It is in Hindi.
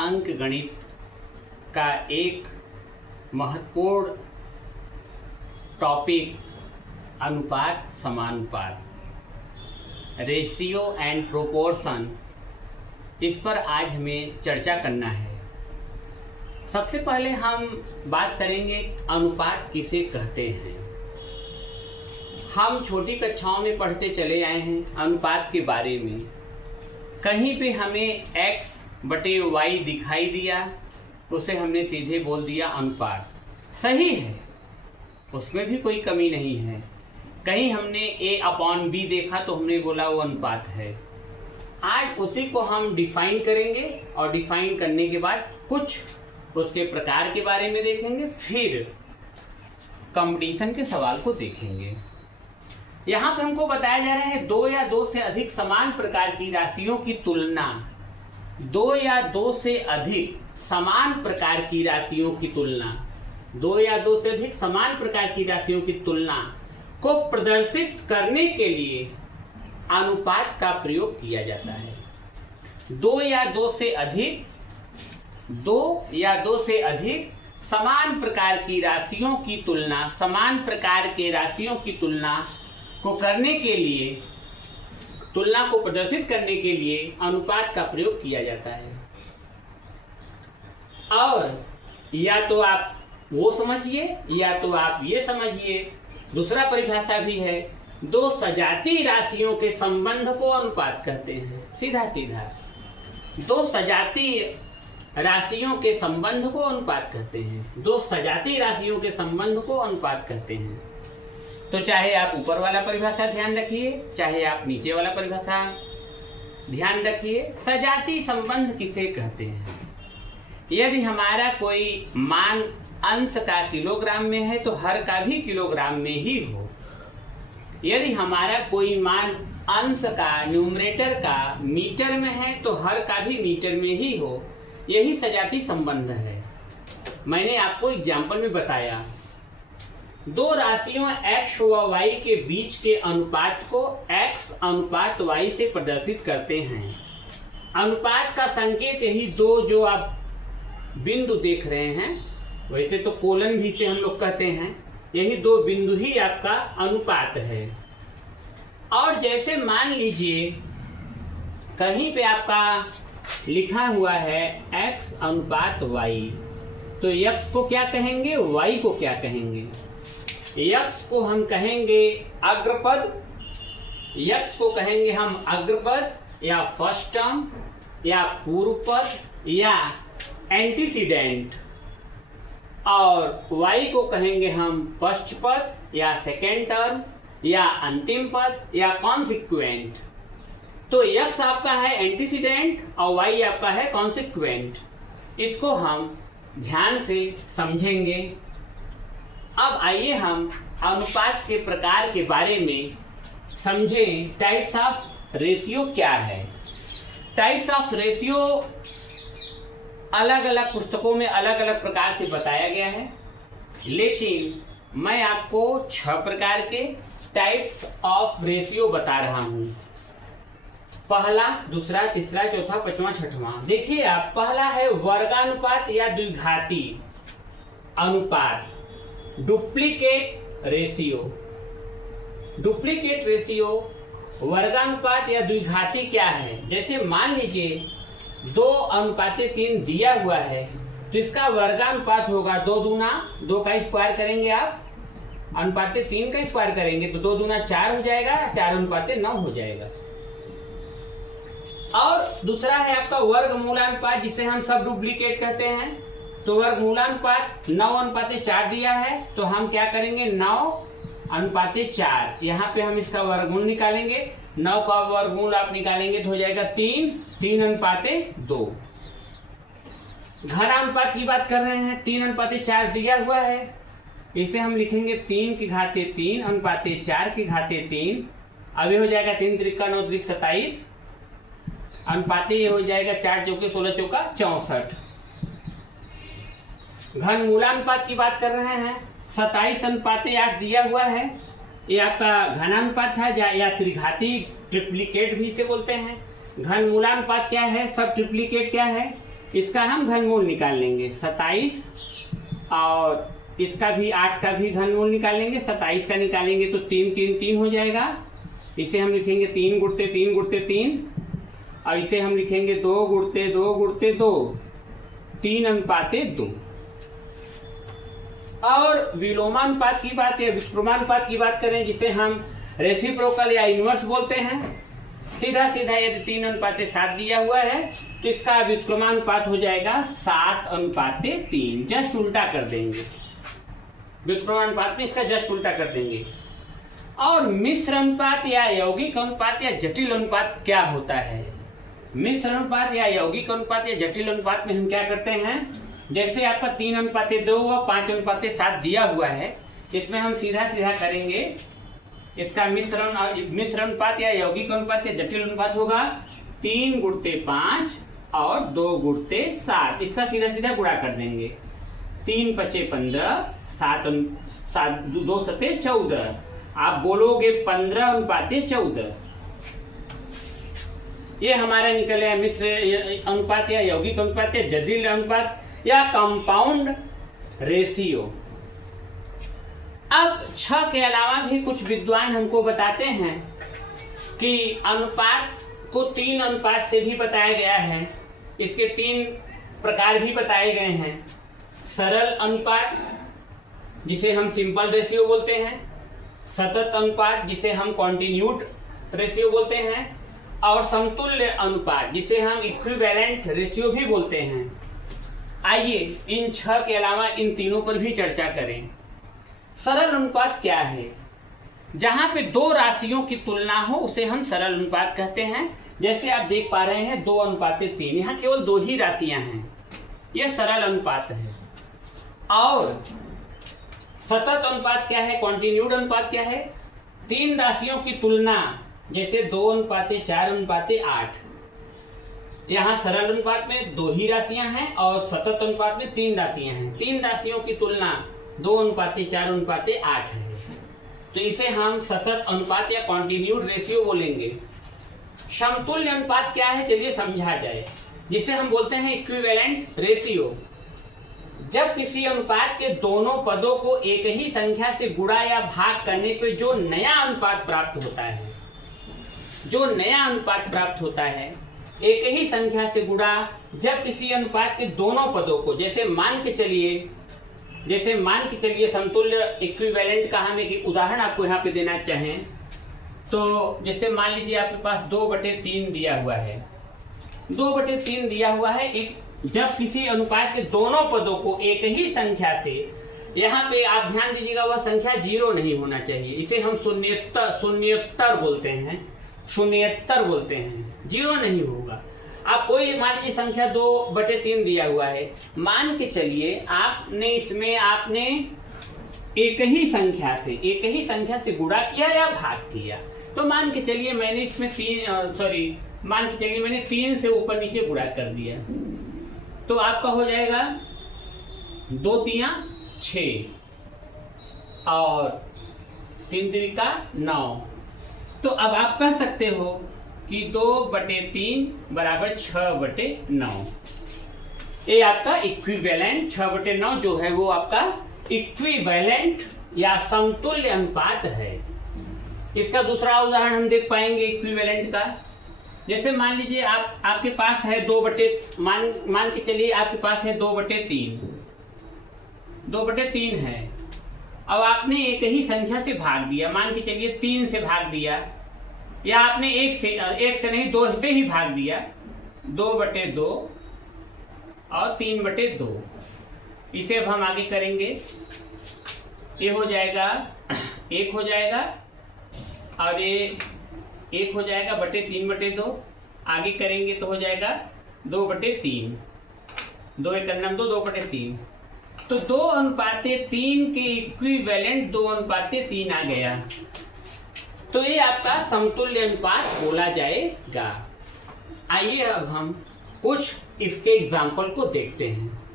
अंक गणित का एक महत्वपूर्ण टॉपिक अनुपात समानुपात, रेशियो एंड प्रोपोर्शन, इस पर आज हमें चर्चा करना है। सबसे पहले हम बात करेंगे अनुपात किसे कहते हैं। हम छोटी कक्षाओं में पढ़ते चले आए हैं अनुपात के बारे में। कहीं पे हमें x बटे y दिखाई दिया, उसे हमने सीधे बोल दिया अनुपात। सही है, उसमें भी कोई कमी नहीं है। कहीं हमने a/b देखा तो हमने बोला वो अनुपात है। आज उसी को हम डिफाइन करेंगे और डिफाइन करने के बाद कुछ उसके प्रकार के बारे में देखेंगे, फिर कंपटीशन के सवाल को देखेंगे। यहाँ पे हमको बताया जा रहा है दो या दो से अधिक समान प्रकार की राशियों की तुलना, दो या दो से अधिक समान प्रकार की राशियों की तुलना, दो या दो से अधिक समान प्रकार की राशियों की तुलना को प्रदर्शित करने के लिए अनुपात का प्रयोग किया जाता है। दो या दो से अधिक समान प्रकार की राशियों की तुलना, समान प्रकार के राशियों की तुलना को करने के लिए, तुलना को प्रदर्शित करने के लिए अनुपात का प्रयोग किया जाता है। और या तो आप वो समझिए या तो आप ये समझिए, दूसरा परिभाषा भी है, दो सजातीय राशियों के संबंध को अनुपात कहते हैं। सीधा सीधा दो सजातीय राशियों के संबंध को अनुपात कहते हैं। दो सजातीय राशियों के संबंध को अनुपात कहते हैं। तो चाहे आप ऊपर वाला परिभाषा ध्यान रखिए, चाहे आप नीचे वाला परिभाषा ध्यान रखिए, सजातीय संबंध किसे कहते हैं। यदि हमारा कोई मान अंश का किलोग्राम में है तो हर का भी किलोग्राम में ही हो। यदि हमारा कोई मान अंश का, न्यूमरेटर का मीटर में है तो हर का भी मीटर में ही हो। यही सजातीय संबंध है। मैंने आपको एग्जाम्पल में बताया, दो राशियों x व y के बीच के अनुपात को x अनुपात y से प्रदर्शित करते हैं। अनुपात का संकेत यही दो जो आप बिंदु देख रहे हैं, वैसे तो कोलन भी से हम लोग कहते हैं, यही दो बिंदु ही आपका अनुपात है। और जैसे मान लीजिए कहीं पे आपका लिखा हुआ है x अनुपात y, तो x को क्या कहेंगे, y को क्या कहेंगे। x को हम कहेंगे अग्रपद, x को कहेंगे हम अग्रपद या फर्स्ट टर्म या पूर्व पद या एंटीसीडेंट, और y को कहेंगे हम फर्स्ट पद या सेकेंड टर्म या अंतिम पद या कॉन्सिक्वेंट। तो x आपका है एंटीसीडेंट और y आपका है कॉन्सिक्वेंट। इसको हम ध्यान से समझेंगे। अब आइए हम अनुपात के प्रकार के बारे में समझें। टाइप्स ऑफ रेशियो क्या है। टाइप्स ऑफ रेशियो अलग अलग पुस्तकों में अलग अलग प्रकार से बताया गया है, लेकिन मैं आपको 6 प्रकार के टाइप्स ऑफ रेशियो बता रहा हूं। पहला, दूसरा, तीसरा, चौथा, पांचवा, छठवां। देखिए आप, पहला है वर्गानुपात या द्विघाती अनुपात, डुप्लीकेट रेशियो। डुप्लीकेट रेशियो वर्गानुपात या द्विघाती क्या है। जैसे मान लीजिए 2:3 दिया हुआ है तो इसका वर्गानुपात होगा 2 दूना 2 का स्क्वायर करेंगे आप, अनुपात 3 का स्क्वायर करेंगे तो 2 दूना 4 हो जाएगा, 4:9 हो जाएगा। और दूसरा है आपका वर्गमूलानुपात, जिसे हम सब डुप्लीकेट कहते हैं। तो वर्गमूलानुपात 9:4 दिया है तो हम क्या करेंगे, 9:4। यहाँ पे हम इसका वर्गमूल निकालेंगे, 9 का वर्गमूल आप निकालेंगे तो हो जाएगा 3:2। घन अनुपात की बात कर रहे हैं, 3:4 दिया हुआ है, इसे हम लिखेंगे 3/4/4/3। अब ये हो जाएगा 3 त्रिका 9 त्रिक 27, अनुपात ये हो जाएगा 4 चौके 16 चौका 64। घन मूलानुपात की बात कर रहे हैं, 27:8 दिया हुआ है, ये आपका घनानुपात था या त्रिघाती ट्रिप्लिकेट भी इसे बोलते हैं। घन मूलानुपात क्या है, सब ट्रिप्लिकेट क्या है, इसका हम घनमूल निकाल लेंगे 27, और इसका भी 8 का भी घनमूल निकालेंगे। 27 का निकालेंगे तो 3 3 3 हो जाएगा। इसे हम लिखेंगे 3 गुणते 3 गुणते 3, और इसे हम लिखेंगे 2 गुणते 2 गुणते 2, 3 अनुपाते 2। और विलोमानुपात की बात या व्युत्क्रमानुपात की बात करें, जिसे हम रेसिप्रोकल या इनवर्स बोलते हैं, सीधा सीधा यदि 3 अनुपाते 7 दिया हुआ है तो इसका व्युत्क्रमानुपात हो जाएगा 7 अनुपाते 3। जस्ट उल्टा कर देंगे, व्युत्क्रमानुपात में इसका जस्ट उल्टा कर देंगे। और मिश्र अनुपात या यौगिक अनुपात या जटिल अनुपात क्या होता है? मिश्र अनुपात या यौगिक अनुपात या जटिल अनुपात में हम क्या करते हैं, जैसे आपका 3 अनुपाते 2 व 5 अनुपाते 7 दिया हुआ है, इसमें हम सीधा सीधा करेंगे, इसका मिश्र अनुपात या यौगिक अनुपात या जटिल अनुपात होगा 3 गुणते 5 और 2 गुणते 7। इसका सीधा सीधा गुणा कर देंगे, 3 पचे 15, 7 2 सते 14। आप बोलोगे 15 अनुपाते 14। ये हमारा निकल आया मिश्र अनुपात या यौगिक अनुपात या जटिल अनुपात या कंपाउंड रेशियो। अब 6 के अलावा भी कुछ विद्वान हमको बताते हैं कि अनुपात को 3 अनुपात से भी बताया गया है। इसके 3 प्रकार भी बताए गए हैं। सरल अनुपात, जिसे हम सिंपल रेशियो बोलते हैं, सतत अनुपात, जिसे हम कॉन्टिन्यूड रेशियो बोलते हैं, और समतुल्य अनुपात, जिसे हम इक्विवेलेंट रेशियो भी बोलते हैं। आइए इन 6 के अलावा इन तीनों पर भी चर्चा करें। सरल अनुपात क्या है? जहां पे 2 राशियों की तुलना हो उसे हम सरल अनुपात कहते हैं। जैसे आप देख पा रहे हैं 2 अनुपाते 3, यहाँ केवल 2 ही राशियां हैं, यह सरल अनुपात है। और सतत अनुपात क्या है, कॉन्टिन्यूड अनुपात क्या है? 3 राशियों की तुलना, जैसे 2 अनुपाते 4 अनुपाते 8, यहाँ सरल अनुपात में 2 ही राशियां हैं और सतत अनुपात में 3 राशियां हैं। 3 राशियों की तुलना 2 अनुपाते 4 अनुपाते 8 है, तो इसे हम सतत अनुपात या कॉन्टिन्यूड रेशियो बोलेंगे। समतुल्य अनुपात क्या है, चलिए समझा जाए, जिसे हम बोलते हैं इक्विवेलेंट रेशियो। जब किसी अनुपात के दोनों पदों को एक ही संख्या से गुणा या भाग करने पे जो नया अनुपात प्राप्त होता है, जो नया अनुपात प्राप्त होता है एक ही संख्या से गुणा, जब किसी अनुपात के दोनों पदों को, जैसे मान के चलिए समतुल्य इक्विवेलेंट का हम एक उदाहरण आपको यहाँ पे देना चाहें तो, जैसे मान लीजिए आपके पास 2/3 दिया हुआ है, 2/3 दिया हुआ है। जब किसी अनुपात के दोनों पदों को एक ही संख्या से, यहाँ पे आप ध्यान दीजिएगा वह संख्या 0 नहीं होना चाहिए, इसे हम शून्यत्तर बोलते हैं, शून्यत्तर बोलते हैं, 0 नहीं होगा। आप कोई मान लीजिए संख्या 2/3 दिया हुआ है, मान के चलिए आपने एक ही संख्या से गुणा किया या भाग किया, तो मान के चलिए मैंने इसमें मैंने 3 से ऊपर नीचे गुणा कर दिया, तो आपका हो जाएगा 2 तिया 6 और 3 तिरिका 9। तो अब आप कह सकते हो कि 2/3 बराबर 6/9। ये आपका इक्विवेलेंट 6/9 जो है वो आपका इक्विवेलेंट या समतुल्य अनुपात है। इसका दूसरा उदाहरण हम देख पाएंगे इक्विवेलेंट का। जैसे मान लीजिए आपके पास है मान के चलिए आपके पास है 2/3 है। अब आपने एक ही संख्या से भाग दिया, मान के चलिए 3 से भाग दिया, या आपने 1 से नहीं 2 से ही भाग दिया, 2/2 और 3/2। इसे अब हम आगे करेंगे, ये हो जाएगा 1 हो जाएगा और ये 1 हो जाएगा 3/2। आगे करेंगे तो हो जाएगा 2/3, 2 1 2 2/3। तो 2:3 के इक्विवेलेंट 2:3 आ गया, तो ये आपका समतुल्य अनुपात बोला जाएगा। आइए अब हम कुछ इसके एग्जाम्पल को देखते हैं।